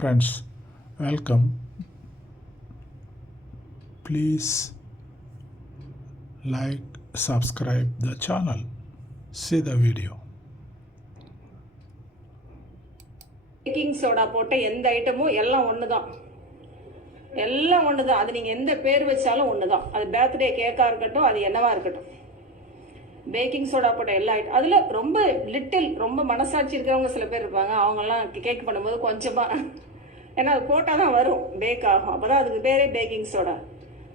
Friends, welcome. Please like, subscribe the channel. See the video. Baking soda போட்ட எந்த ஐட்டமும் எல்லாம் ஒன்று தான், எல்லாம் ஒன்று தான். அது நீங்கள் எந்த பேர் வச்சாலும் ஒன்று தான். அது பர்த்டே கேக்காக இருக்கட்டும், அது என்னவா இருக்கட்டும். பேக்கிங் சோடா போட்ட எல்லா ஐட்டம் அதில் ரொம்ப லிட்டில், ரொம்ப மனசாட்சி இருக்கிறவங்க சில பேர் இருப்பாங்க. அவங்கெல்லாம் கேக் பண்ணும்போது கொஞ்சமாக, ஏன்னா அது போட்டால் தான் வரும், பேக் ஆகும். அப்போ தான் அதுக்கு பேரே பேக்கிங் சோடா.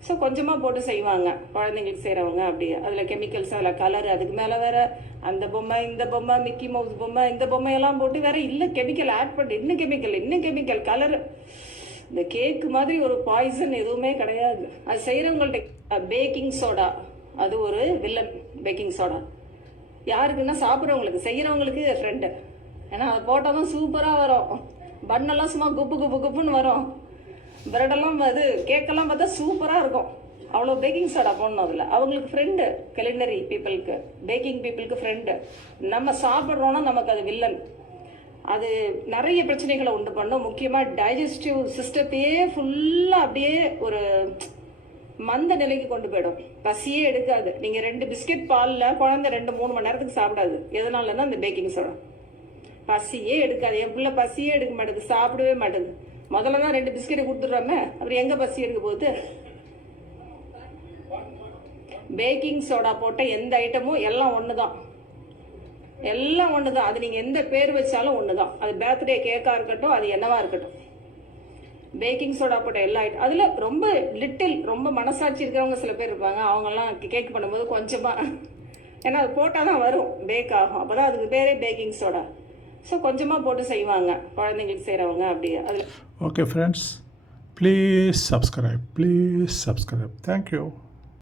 ஸோ கொஞ்சமாக போட்டு செய்வாங்க குழந்தைங்களுக்கு செய்கிறவங்க. அப்படி அதில் கெமிக்கல்ஸ், அதில் கலரு, அதுக்கு மேலே வேறு அந்த பொம்மை, இந்த பொம்மை, மிக்கி மவுஸ் பொம்மை, இந்த பொம்மையெல்லாம் போட்டு வேறு இல்லை கெமிக்கல் ஆட் பண்ணி இன்னும் கெமிக்கல் கலரு. இந்த கேக்கு மாதிரி ஒரு பாய்சன் எதுவுமே கிடையாது. அது செய்கிறவங்கள்ட்ட பேக்கிங் சோடா, அது ஒரு வில்லன். பேக்கிங் சோடா யாருக்குன்னா சாப்பிட்றவங்களுக்கு, செய்கிறவங்களுக்கு ஃப்ரெண்டு. ஏன்னா அதை போட்டால் தான் சூப்பராக வரும். பண்ணெல்லாம் சும்மா குப்பு குப்பு குப்புன்னு வரும். பிரெடெல்லாம் அது கேக்கெல்லாம் பார்த்தா சூப்பராக இருக்கும். அவ்வளோ பேக்கிங் சோடா போடணும் அதில். அவங்களுக்கு ஃப்ரெண்டு, கலினரி பீப்புளுக்கு, பேக்கிங் பீப்புளுக்கு ஃப்ரெண்டு. நம்ம சாப்பிட்றோன்னா நமக்கு அது வில்லன். அது நிறைய பிரச்சனைகளை உண்டு பண்ணும். முக்கியமாக டைஜஸ்டிவ் சிஸ்டத்தையே ஃபுல்லாக அப்படியே ஒரு மந்த நிலைக்கு கொண்டு போயிடும். பசியே எடுக்காது. நீங்கள் 2 பிஸ்கெட் பாலில் குழந்தை 2-3 மணி நேரத்துக்கு சாப்பிடாது. எதனாலன்னா அந்த பேக்கிங் சோடா. பசியே எடுக்காது. என் பிள்ளை பசியே எடுக்க மாட்டேது, சாப்பிடவே மாட்டேது. முதல்ல தான் 2 பிஸ்கெட்டை கொடுத்துட்றாமே, அப்புறம் எங்கே பசி எடுக்க போகுது. பேக்கிங் சோடா போட்ட எந்த ஐட்டமும் எல்லாம் ஒன்று தான், எல்லாம் ஒன்று தான். அது நீங்கள் எந்த பேர் வச்சாலும் ஒன்று தான். அது பர்த்டே கேக்காக இருக்கட்டும், அது என்னவா இருக்கட்டும். பேக்கிங் சோடா போட்ட எல்லா ஐட்டம் அதில் ரொம்ப லிட்டில், ரொம்ப மனசாட்சி இருக்கிறவங்க சில பேர் இருப்பாங்க. அவங்கெல்லாம் கேக் பண்ணும்போது கொஞ்சமாக, ஏன்னா அது போட்டால் தான் வரும், பேக் ஆகும். அப்போ தான் அதுக்கு பேரே பேக்கிங் சோடா. ஸோ கொஞ்சமாக போட்டு செய்வாங்க குழந்தைங்களுக்கு செய்கிறவங்க. அப்படி அதில் Okay, friends, please subscribe. Thank you.